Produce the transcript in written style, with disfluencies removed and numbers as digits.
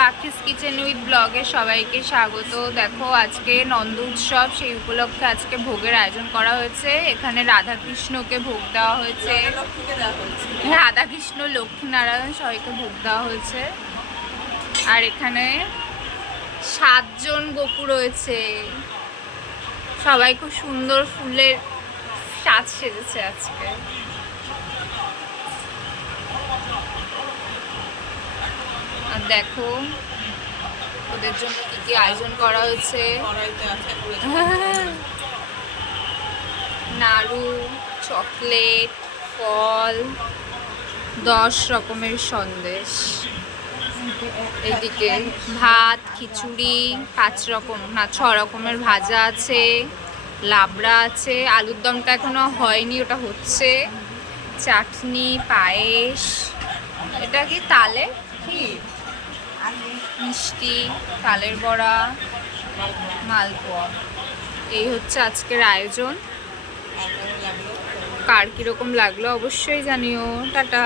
পাখিস kitchen with ব্লগে সবাইকে স্বাগত। দেখো আজকে নন্দ উৎসব, সেই উপলক্ষে আজকে ভোগের আয়োজন করা হয়েছে। এখানে রাধাকৃষ্ণকে ভোগ দেওয়া হয়েছে, রাধাকৃষ্ণ লক্ষ্মীনারায়ণ সবাইকে ভোগ দেওয়া হয়েছে। আর এখানে 7 জন গোপু রয়েছে, সবাই খুব সুন্দর ফুলের সাজ সেজেছে আজকে। আর দেখো ওদের জন্য কি কি আয়োজন করা হয়েছে। নাড়ু, চকলেট, ফল, 10 রকমের সন্দেশ। এইদিকে ভাত, খিচুড়ি, 6 রকমের ভাজা আছে, লাবড়া আছে, আলুর দমটা এখনো হয়নি, ওটা হচ্ছে, চাটনি, পায়েস, এটা কি তালে ক্ষীর, মিষ্টি, তালের বড়া, মালপোয়া। এই হচ্ছে আজকের আয়োজন। কার কীরকম লাগলো অবশ্যই জানিও। টাটা।